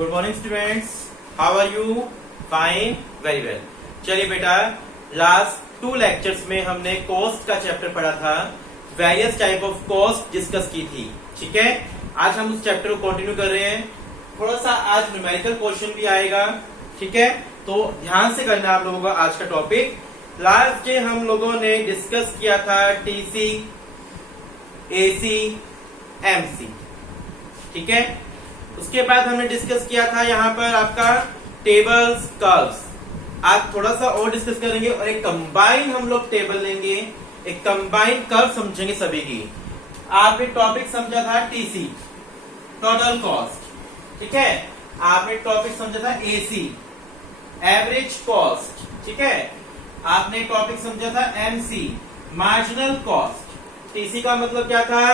Good morning students, how are you? Fine, very well. चलिए बेटा, last 2 lectures में हमने कॉस्ट का चैप्टर पढ़ा था, various type of cost discuss की थी। ठीक है, आज हम उस चैप्टर को कंटिन्यू कर रहे हैं। थोड़ा सा आज न्यूमेरिकल क्वेश्चन भी आएगा। ठीक है, तो ध्यान से करना आप लोगों का आज का टॉपिक। लास्ट डे हम लोगों ने डिस्कस किया था टीसी, एसी, एमसी। ठीक है, उसके बाद हमने डिस्कस किया था यहाँ पर आपका टेबल्स, कर्व्स। आज थोड़ा सा और डिस्कस करेंगे और एक कंबाइन हम लोग टेबल लेंगे, एक कंबाइन कर्व समझेंगे सभी की। आपने टॉपिक समझा था टीसी, टोटल कॉस्ट। ठीक है, आपने टॉपिक समझा था एसी, एवरेज कॉस्ट। ठीक है, आपने टॉपिक समझा था एमसी, मार्जिनल कॉस्ट। टीसी का मतलब क्या था?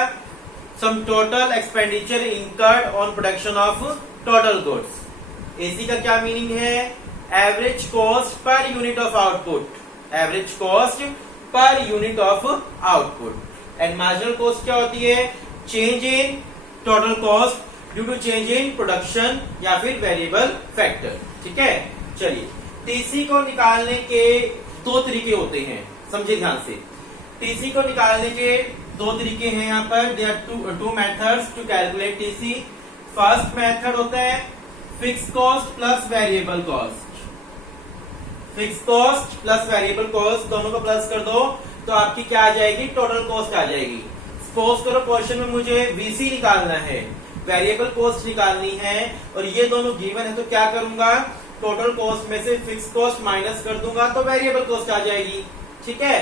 Sum total expenditure incurred on production of total goods. AC का क्या मीनिंग है? Average cost per unit of output. Average cost per unit of output. And marginal cost क्या होती है? Change in total cost due to change in production या फिर variable factor. ठीक है, चलिए टीसी को निकालने के 2 तरीके होते हैं, समझिए ध्यान से। टीसी को निकालने के 2 तरीके हैं यहाँ पर। There are two methods to calculate TC. First method होता है fix cost plus variable cost. Fix cost plus variable cost दोनों को प्लस कर दो तो आपकी क्या आ जाएगी? टोटल कॉस्ट आ जाएगी। सपोज करो क्वेश्चन में मुझे वीसी निकालना है, वेरिएबल कॉस्ट निकालनी है और ये दोनों गिवन है, तो क्या करूंगा? टोटल कॉस्ट में से फिक्स कॉस्ट माइनस कर दूंगा तो वेरिएबल कॉस्ट आ जाएगी। ठीक है,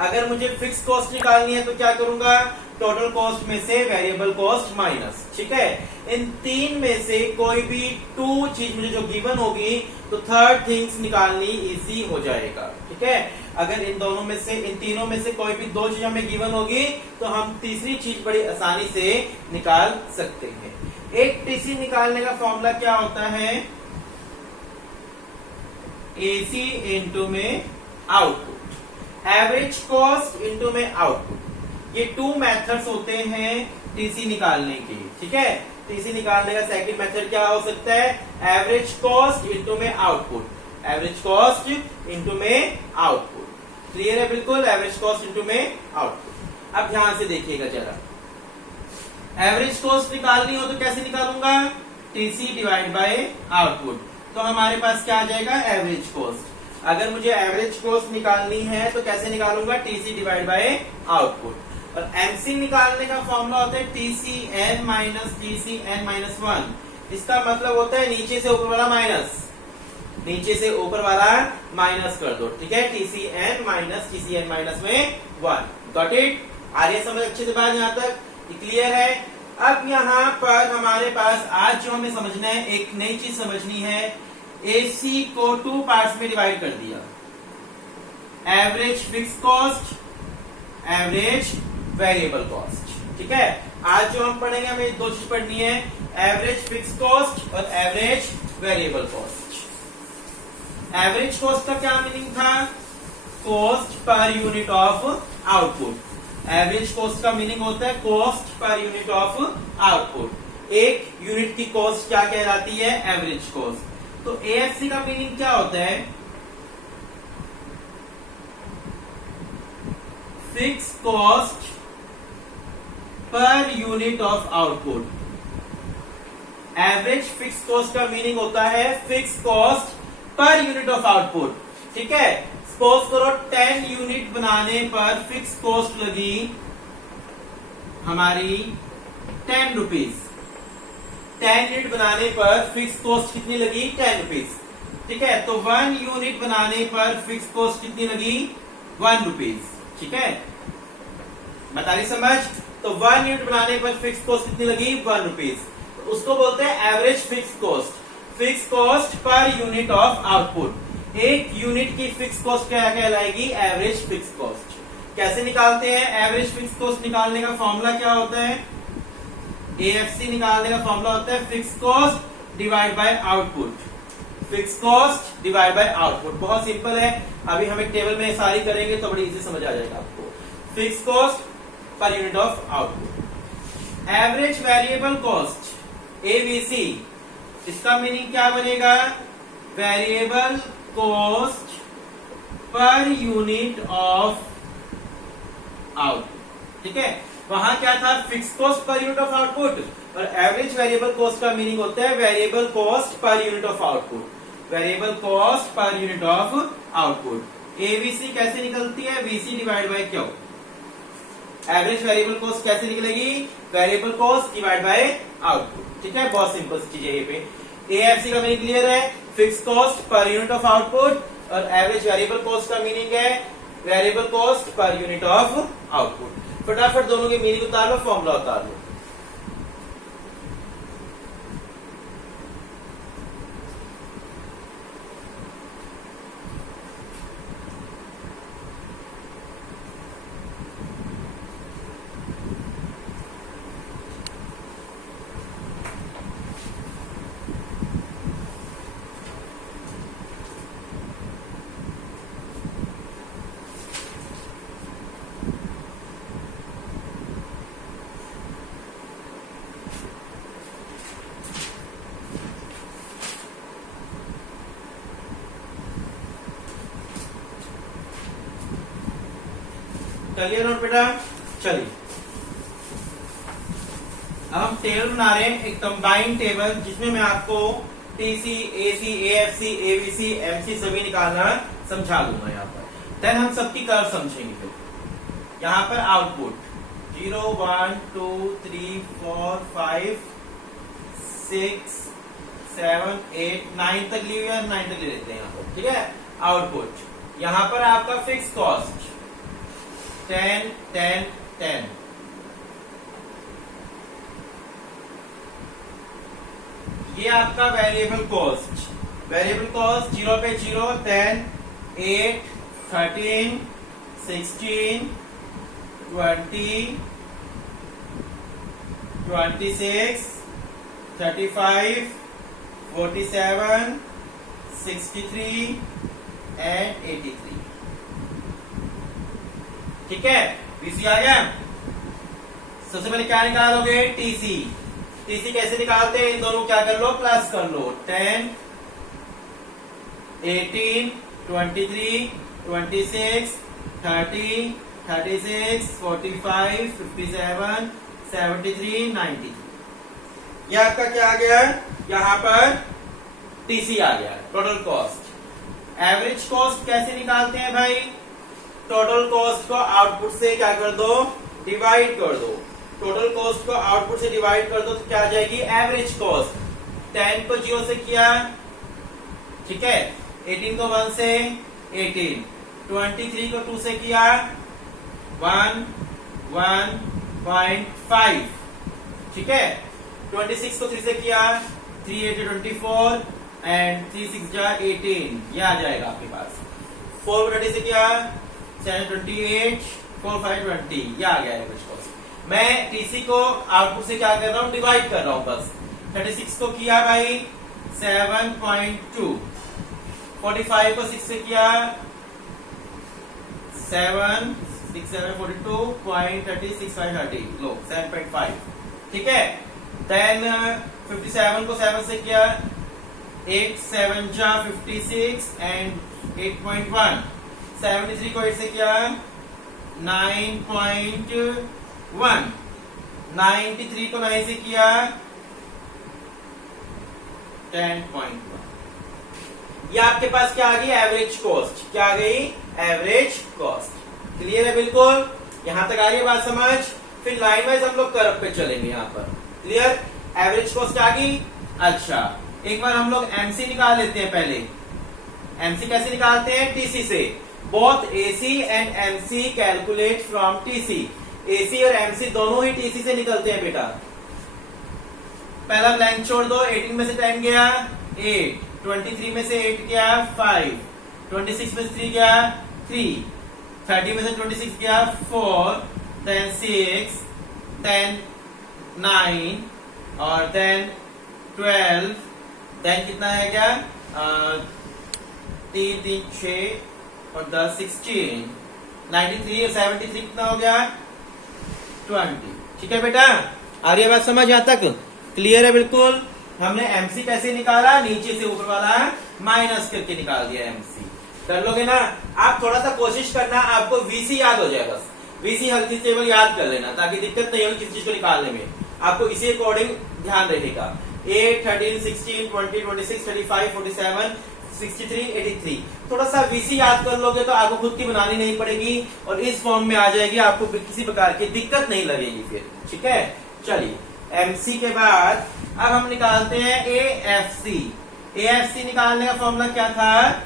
अगर मुझे फिक्स कॉस्ट निकालनी है तो क्या करूंगा? टोटल कॉस्ट में से वेरिएबल कॉस्ट माइनस। ठीक है, इन 3 में से कोई भी 2 चीज मुझे जो गिवन होगी तो थर्ड थिंग्स निकालनी इजी हो जाएगा। ठीक है, अगर इन दोनों में से, इन तीनों में से कोई भी 2 चीज हमें गिवन होगी तो हम तीसरी चीज बड़ी आसानी से निकाल सकते हैं। एक टीसी निकालने का फॉर्मूला क्या होता है? एसी इंटू में आउटपुट, एवरेज कॉस्ट इंटू में आउटपुट। ये 2 मेथड्स होते हैं टीसी निकालने के। ठीक है, टीसी निकालने का सेकंड मेथड क्या हो सकता है? एवरेज कॉस्ट इंटू में आउटपुट। एवरेज कॉस्ट इंटू में आउटपुट। क्लियर है बिल्कुल? एवरेज कॉस्ट इंटू में आउटपुट। अब ध्यान से देखिएगा जरा। एवरेज कॉस्ट निकालनी हो तो कैसे निकालूंगा? TC divide by output. तो हमारे पास क्या आ जाएगा? Average cost. अगर मुझे एवरेज कॉस्ट निकालनी है तो कैसे निकालूंगा? TC divide by output. और एमसी निकालने का फॉर्मूला होता है TC N minus TC N minus 1। इसका मतलब होता है नीचे से ऊपर वाला माइनस, नीचे से ऊपर वाला माइनस कर दो। ठीक है, TC N minus TC N minus में 1। Got it? आ रही है समझ अच्छे से बात? यहाँ तक क्लियर है? अब यहाँ पर हमारे पास आज जो हमें समझना है, एक नई चीज समझनी है। एसी को 2 पार्ट्स में डिवाइड कर दिया, average fix cost, average variable cost. ठीक है, आज जो हम पढ़ेंगे हमें 2 चीज पढ़नी है, एवरेज फिक्स कॉस्ट और average variable cost. Average cost का क्या मीनिंग था? Cost per unit of output. Average cost का मीनिंग होता है cost per unit of output. एक यूनिट की कॉस्ट क्या कहलाती है? Average cost. तो एएफसी का मीनिंग क्या होता है? Fix cost per unit of output. Average fix cost का मीनिंग होता है fix cost per unit of output. ठीक है, सपोज करो 10 यूनिट बनाने पर फिक्स कॉस्ट लगी हमारी 10 रुपीज। 10 यूनिट बनाने पर फिक्स कॉस्ट कितनी लगी? 10 रुपीज। ठीक है, तो 1 यूनिट बनाने पर फिक्स कॉस्ट कितनी लगी? 1 रुपीज। ठीक है, बता रही समझ? तो 1 यूनिट बनाने पर फिक्स कॉस्ट कितनी लगी? 1 रुपीज। तो उसको बोलते हैं average fix cost. Fix cost per unit of output. एक यूनिट की फिक्स कॉस्ट क्या कहलाएगी? Average fix cost. कैसे निकालते हैं एवरेज फिक्स कॉस्ट? निकालने का फॉर्मूला क्या होता है? एएफसी निकालने का फॉर्मूला होता है fix cost divide by output. Fix cost divide by output. बहुत सिंपल है, अभी हम एक टेबल में सारी करेंगे तो बड़ी इजी समझ आ जाएगा आपको। Fix cost per unit of output. Average variable cost AVC इसका मीनिंग क्या बनेगा? Variable cost per unit of output. ठीक है, वहां क्या था? Fix cost per unit of output, और एवरेज वेरिएबल कॉस्ट का मीनिंग होता है variable cost per unit of output. Variable cost per unit of output. AVC कैसे निकलती है? VC divide by Q. Average variable cost कैसे निकलेगी? Variable cost divide by output. ठीक है, बहुत सिंपल सी चीज है ये पे। एएफसी का मीनिंग क्लियर है? Fix cost per unit of output, और एवरेज वेरिएबल कॉस्ट का मीनिंग है variable cost per unit of output. फटाफट दोनों के मीनिंग उतार लो, फॉर्मूला उतार लो। चलिए नोट बेटा, चलिए अब हम टेबल बना रहे हैं, एक कंबाइंड टेबल, जिसमें मैं आपको TC, AC, AFC, AVC, MC सभी निकालना समझा दूंगा यहाँ पर। देन हम सबकी कर्व समझेंगे। फिर यहाँ पर आउटपुट 0 1 2 3 4 5 6 7 8 9 तक ली हुई है, 9 तक ले लेते हैं यहाँ पर। ठीक है, आउटपुट यहाँ पर आपका फिक्स कॉस्ट 10 10 10। ये आपका वेरिएबल कॉस्ट। वेरिएबल कॉस्ट 0 पे 0, 10 8 13 16 20 26 35 47 63 एंड 83। ठीक है, टीसी आ गया। सबसे पहले क्या निकालोगे? टीसी। टीसी कैसे निकालते हैं? इन दोनों क्या कर लो? प्लस कर लो। 10 18 23 26 30 36 45 57 73 93। यह आपका क्या आ गया? यहाँ पर टीसी आ गया, टोटल कॉस्ट। एवरेज कॉस्ट कैसे निकालते हैं भाई? टोटल कॉस्ट को आउटपुट से क्या कर दो? डिवाइड कर दो। टोटल कॉस्ट को आउटपुट से डिवाइड कर दो तो क्या आ जाएगी? Average cost. 10 को 0 से किया, ठीक है, 18 को 1 से 18, 23 को 2 से किया 1 1.5, ठीक है, 26 को 3 से किया 3 8 24 एंड 3 6 जा 18, ये आ जाएगा आपके पास। 4 को 20 से किया 7 28 4 5 20, ये आ गया एवरेज कॉस्ट। मैं टीसी को आउटपुट से क्या कर रहा हूँ? डिवाइड कर रहा हूँ बस। 36 को किया भाई 7.2, 45 को 6 से किया 7 6 7 42.36 लो 7.5, ठीक है। देन 57 को 7 से किया 8 7 जा 56 एंड 8.1। 73 को 8 से किया 9.1। 93 को 9 से किया 10.1। ये आपके पास क्या आ गई? Average cost. क्या आ गई? Average cost. क्लियर है बिल्कुल? यहां तक आ रही है बात समझ? फिर लाइन वाइज हम लोग कर्व पे चलेंगे यहाँ पर। क्लियर? एवरेज कॉस्ट आ गई। अच्छा, एक बार हम लोग एमसी निकाल लेते हैं पहले। एमसी कैसे निकालते हैं? टीसी से। Both AC and MC calculate from TC. AC और एमसी दोनों ही टीसी से निकलते हैं बेटा। पहला ब्लैंक छोड़ दो। 18 में से 10 गया 8, 23 में से 8 गया 5, 26 में से 3 गया 3, 30 में से 26 गया 4, then 6, then 9 और then 12, then कितना है क्या? 3 3 6 और 10 16, 93 और 73 कितना हो गया? 20। ठीक है बेटा, आ रही है बात समझ? यहां तक क्लियर है बिल्कुल? हमने एमसी कैसे निकाला, नीचे से ऊपर वाला माइनस करके निकाल दिया एमसी। कर लोगे ना? आप थोड़ा सा कोशिश करना, आपको वीसी याद हो जाए, बस वीसी हल्की टेबल याद कर लेना ताकि दिक्कत नहीं होगी किसी चीज को निकालने में। आपको इसी अकॉर्डिंग ध्यान रहेगा। 8, 13, 16, 20, 26, 35, 47, 63, 83। थोड़ा सा वीसी याद कर लोगे तो आपको खुद की बनानी नहीं पड़ेगी और इस फॉर्म में आ जाएगी, आपको किसी प्रकार की दिक्कत नहीं लगेगी फिर। ठीक है, चलिए एमसी के बाद अब हम निकालते हैं एएफसी। एएफसी निकालने का फॉर्मूला क्या था?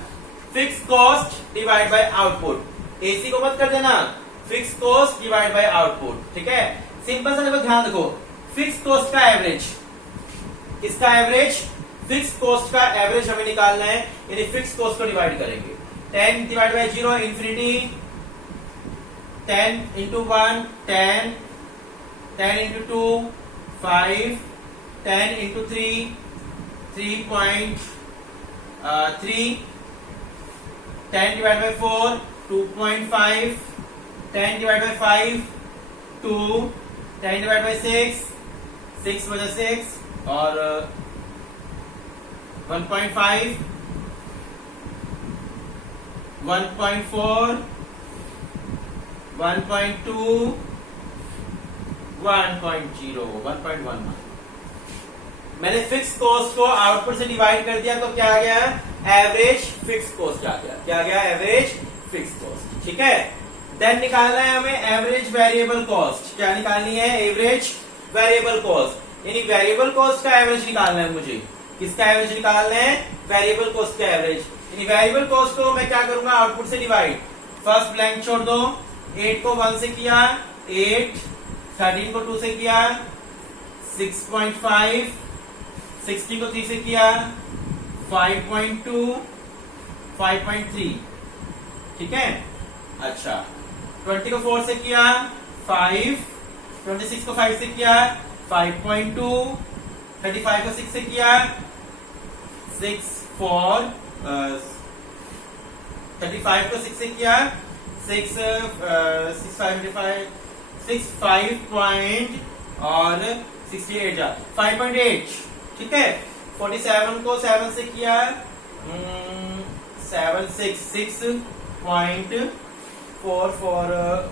Fix cost divide by output. AC को मत कर देना, fix cost divide by output. ठीक है, सिंपल सा देखो, ध्यान रखो, फिक्स कॉस्ट का एवरेज, किसका एवरेज? फिक्स कॉस्ट का एवरेज हमें निकालना है, यानी फिक्स कॉस्ट को डिवाइड करेंगे। 10 divide by 0 infinity, 10 into 1 10, 10 into 2 5, 10 into 3 3.3, 10 divide by 4 2.5, 10 divide by 5 2, 10 divide by 6 6 वजह 6 और 1.5, 1.4, 1.2, 1.0, 1.1। मैंने फिक्स कॉस्ट को आउटपुट से डिवाइड कर दिया तो क्या आ गया? एवरेज फिक्स कॉस्ट आ गया। क्या आ गया? Average fix cost. ठीक है, देन निकालना है हमें एवरेज वेरिएबल कॉस्ट। क्या निकालनी है? एवरेज वेरिएबल कॉस्ट, यानी वेरिएबल कॉस्ट का एवरेज निकालना है मुझे। किसका एवरेज निकालना है? वेरिएबल कॉस्ट का एवरेज। यानी वेरिएबल कॉस्ट को मैं क्या करूंगा? आउटपुट से डिवाइड। फर्स्ट ब्लैंक छोड़ दो, 8 को 1 से किया 8, 13 को 2 से किया 6.5, 60 को 3 से किया 5.2, 5.3। ठीक है, अच्छा 20 को 4 से किया 5, 26 को 5 से किया 5.2, 35 को 6 से किया 6, 4, 35 को 6 से किया 6, 5 पॉइंट और 68 5.8। ठीक है, 47 को 7 से किया 7, 6.4 4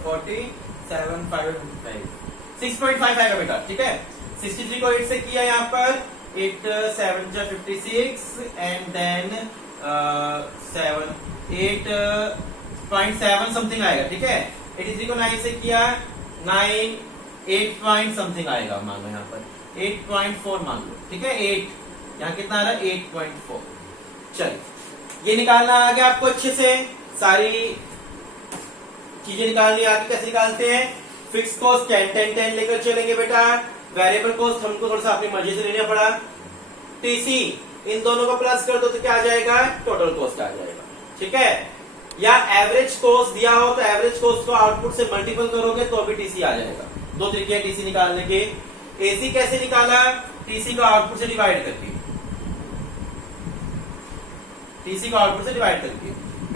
40 7 5 6.5 आएगा बेटा। ठीक है, 63 को 8 से किया यहाँ पर 8 7 56 एंड देन 7 8.7 समथिंग आएगा। ठीक है, 83 को 9 से किया 9 8 पॉइंट समथिंग आएगा, मान लो यहाँ पर 8.4 मान लो। ठीक है, 8 यहाँ कितना आ रहा है? 8.4। चलिए, ये निकालना आ गया आपको अच्छे से, सारी चीजें निकालनी आगे। कैसे निकालते हैं? फिक्स कॉस्ट 10 10 10 लेकर चलेंगे बेटा। वेरिएबल कॉस्ट हमको थोड़ा सा अपनी मर्जी से लेना पड़ा। टीसी इन दोनों को प्लस कर दो तो क्या आ जाएगा? टोटल कॉस्ट आ जाएगा। ठीक है, या एवरेज कॉस्ट दिया हो तो एवरेज कॉस्ट को आउटपुट से मल्टीपल करोगे तो भी टीसी आ जाएगा। दो तरीके हैं टीसी निकालने के। एसी कैसे निकाला? टीसी को आउटपुट से डिवाइड करके, टीसी को आउटपुट से डिवाइड करके।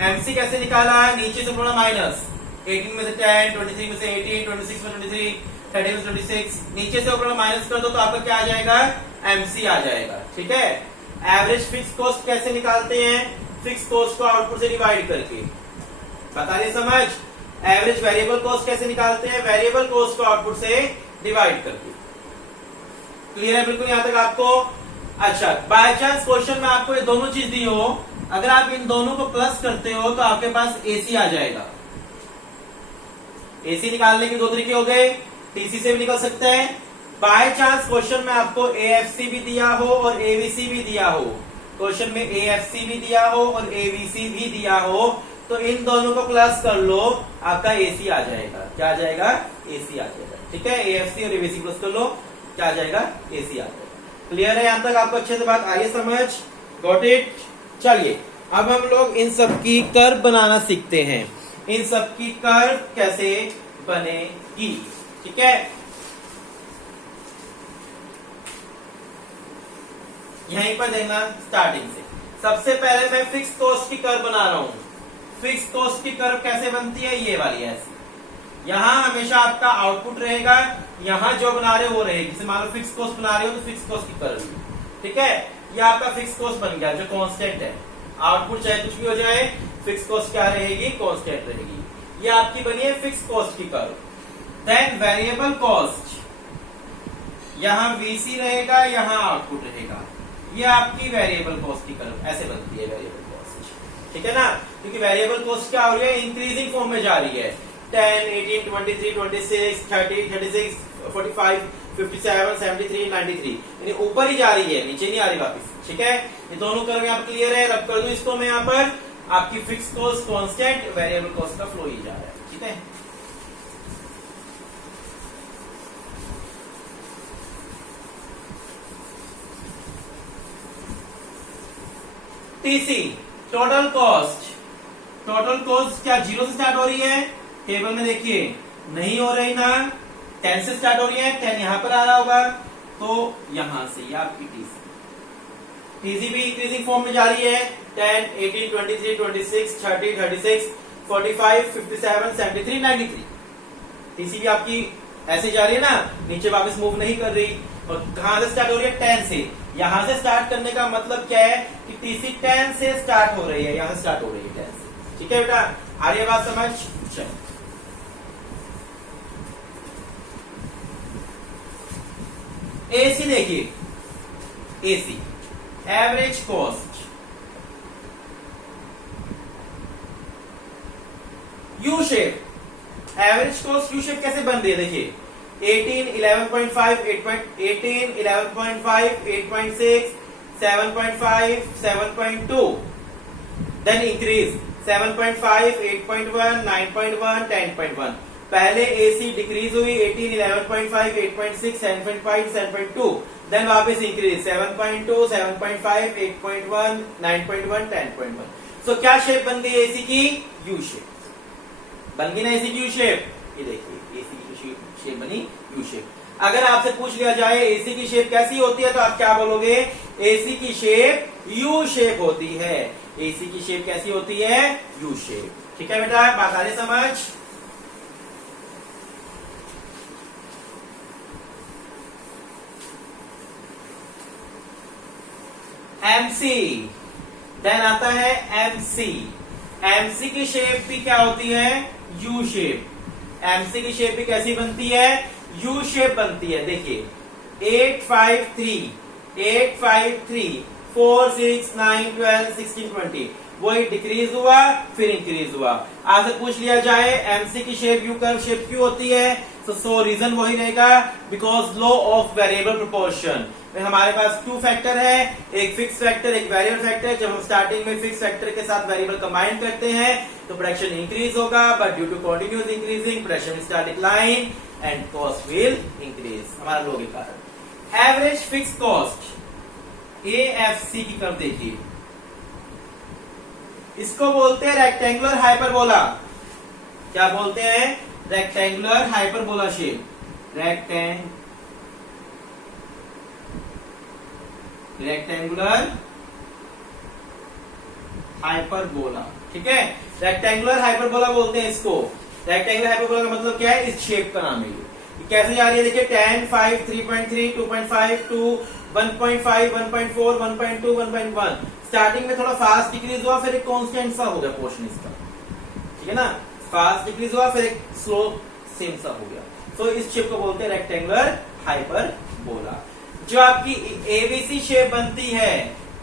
एमसी कैसे निकाला? नीचे से थोड़ा माइनस, 18 में से 10, 23 में से 18, 26 में 23, 30 में से 26, नीचे से ऊपर माइनस कर दो तो आपका क्या आ जाएगा? एमसी आ जाएगा। ठीक है, एवरेज फिक्स कॉस्ट कैसे निकालते हैं? फिक्स कॉस्ट को आउटपुट से डिवाइड करके। बता रहे समझ? एवरेज वेरिएबल कॉस्ट कैसे निकालते हैं? वेरिएबल कॉस्ट को आउटपुट से डिवाइड करके। क्लियर है बिल्कुल यहां तक आपको? अच्छा, बाय चांस क्वेश्चन में आपको ये दोनों चीज दी हो, अगर आप इन दोनों को प्लस करते हो तो आपके पास एसी आ जाएगा। एसी निकालने के दो तरीके हो गए, टीसी से भी निकल सकते हैं। बाय चांस क्वेश्चन में आपको एएफसी भी दिया हो और एवीसी भी दिया हो, क्वेश्चन में एएफसी भी दिया हो और एवीसी भी दिया हो, तो इन दोनों को प्लस कर लो, आपका एसी आ जाएगा। क्या आ जाएगा? एसी आ जाएगा। ठीक है, एएफसी और एवीसी प्लस कर लो, क्या आ जाएगा? एसी आ जाएगा। क्लियर है यहां तक आपको? अच्छे से बात आई समझ? Got it? चलिए, अब हम लोग इन सब की कर्व बनाना सीखते हैं। इन सब की कर्व कैसे बनेगी? ठीक है, यहीं पर देखना स्टार्टिंग से। सबसे पहले मैं फिक्स कॉस्ट की कर्व बना रहा हूं। फिक्स कॉस्ट की कर्व कैसे बनती है? ये वाली ऐसी। यहां हमेशा आपका आउटपुट रहेगा, यहां जो बना रहे हो वो रहेगी। जैसे मान लो फिक्स कॉस्ट बना रहे हो तो फिक्स कॉस्ट की कर्व, ठीक है, ये आपका फिक्स कॉस्ट बन गया जो कांस्टेंट है। आउटपुट चाहे कुछ भी हो जाए, फिक्स कॉस्ट क्या रहेगी, कांस्टेंट रहेगी। ये आपकी बनी है फिक्स कॉस्ट की कर्व। देन वेरिएबल कॉस्ट, यहां वीसी रहेगा, यहां आउटपुट रहेगा। ये आपकी वेरिएबल कॉस्ट की कर्व ऐसे बनती है वेरिएबल कॉस्ट, ठीक है ना, क्योंकि वेरिएबल कॉस्ट क्या हो रही है, इंक्रीजिंग फॉर्म में जा रही है। 10, 18, 23, 26, 30, 36, 45, 57, 73, 93, यानी ऊपर ही जा रही है, नीचे नहीं आ रही वापस। ठीक है, ये दोनों कर्व यहाँ पर क्लियर है। रब कर दूं इसको मैं यहाँ पर, आपकी fix cost constant, variable cost का फ्लो ही जा रहा है। ठीक है, TC total cost. Total cost क्या 0 से स्टार्ट हो रही है? टेबल में देखिए नहीं हो रही ना, 10 से स्टार्ट हो रही है, 10 यहां पर आ रहा होगा, तो यहां से ये आपकी टीसी। टीसी भी इंक्रीजिंग फॉर्म में जा रही है, 10, 18, 23, 26, 30, 36, 45, 57, 73, 93। टीसी भी आपकी ऐसे जा रही है ना, नीचे वापस मूव नहीं कर रही। और कहां से स्टार्ट हो रही है? 10 से। यहां से स्टार्ट करने का मतलब क्या है कि टीसी 10 से स्टार्ट हो रही है, यहां से स्टार्ट हो रही है 10 से। ठीक है बेटा, आ रही है बात समझ? चलो, एसी देखिए, AC average cost, U shape. Average cost U shape कैसे बन रही है? देखिए 18, 11.5, 18, 11.5, 8.6, 7.5, 7.2, then increase 7.5, 8.1, 9.1, 10.1। पहले एसी डिक्रीज हुई 18, 11.5, 8.6, 7.5, 7.2, देन वापस इंक्रीज 7.2, 7.5, 8.1, 9.1, 10.1। सो क्या शेप बन गई एसी की? यू शेप बन गई ना एसी की यू शेप। ये देखिए एसी की शेप बनी यू शेप। अगर आपसे पूछ लिया जाए एसी की शेप कैसी होती है, तो आप क्या बोलोगे? एसी की शेप यू शेप होती है। एसी की शेप कैसी होती है? U shape. ठीक है बेटा, बात आ रही समझ? एमसी, देन आता है एमसी। एमसी की शेप भी क्या होती है? U shape. एमसी की शेप भी कैसी बनती है? यू शेप बनती है। देखिए 8, 5, 3, 8, 5, 3, 4, 6, 9, 12, 16, 20, वही डिक्रीज हुआ फिर इंक्रीज हुआ। आपसे पूछ लिया जाए एमसी की शेप यू कर्व शेप क्यों होती है, तो सो रीजन वही रहेगा, because law of variable proportion. हमारे पास 2 फैक्टर है, एक फिक्स फैक्टर एक वेरिएबल फैक्टर। जब हम स्टार्टिंग में फिक्स फैक्टर के साथ वेरिएबल कंबाइन करते हैं तो प्रोडक्शन इंक्रीज होगा, but due to continuous increasing production will start decline and cost will increase. हमारा लॉ के कारण एवरेज फिक्स कॉस्ट एएफसी की कर्व देखिए, इसको बोलते हैं रेक्टेंगुलर हाइपरबोला। क्या बोलते हैं? Rectangular hyperbola shape. Rectangular hyperbola. ठीक है, रेक्टेंगुलर हाइपरबोला बोलते हैं इसको। रेक्टेंगुलर हाइपरबोला का मतलब क्या है? इस शेप का नाम है ये। कैसे जा रही है? देखिए 10, 5, 3.3, 2.5, 2, 1.5, 1.4, 1.2, 1.1। स्टार्टिंग में थोड़ा फास्ट डिक्रीज हुआ, फिर एक कांस्टेंट सा हो गया पोर्शन इसका। ठीक है ना, फास्ट डिक्रीज हुआ फिर एक स्लो सेम सा हो गया। तो इस शेप को बोलते हैं रेक्टेंगुलर हाइपरबोला। जो आपकी एबीसी शेप बनती है,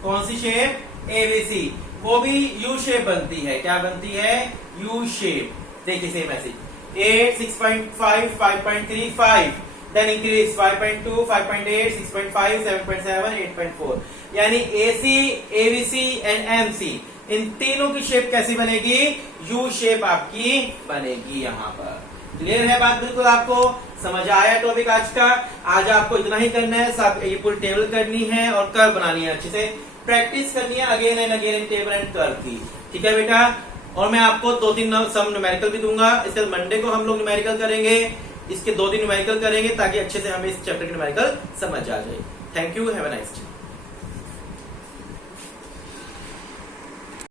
कौन सी शेप? एबीसी, वो भी यू शेप बनती है। क्या बनती है? U shape. देखिए सेम ऐसे 8, 6.5, 5.3, 5, देन इंक्रीज 5.2, 5.8, 6.5, 7.7, 8.4। यानी एसी, एबीसी एंड एमसी, इन तीनों की शेप कैसी बनेगी? यू शेप आपकी बनेगी। यहाँ पर क्लियर है बात? बिल्कुल आपको समझ आया टॉपिक आज का? आज आपको इतना ही करना है, सब ये पूरी टेबल करनी है और कर्व बनानी है, अच्छे से प्रैक्टिस करनी है again and again in table and curve की। ठीक है बेटा, और मैं आपको 2-3 सम न्यूमेरिकल भी दूंगा। इसके मंडे को हम लोग न्यूमेरिकल करेंगे, इसके 2 दिन न्यूमेरिकल करेंगे ताकि अच्छे से हमें इस चैप्टर के न्यूमेरिकल समझ आ जाए। Thank you, have a nice day.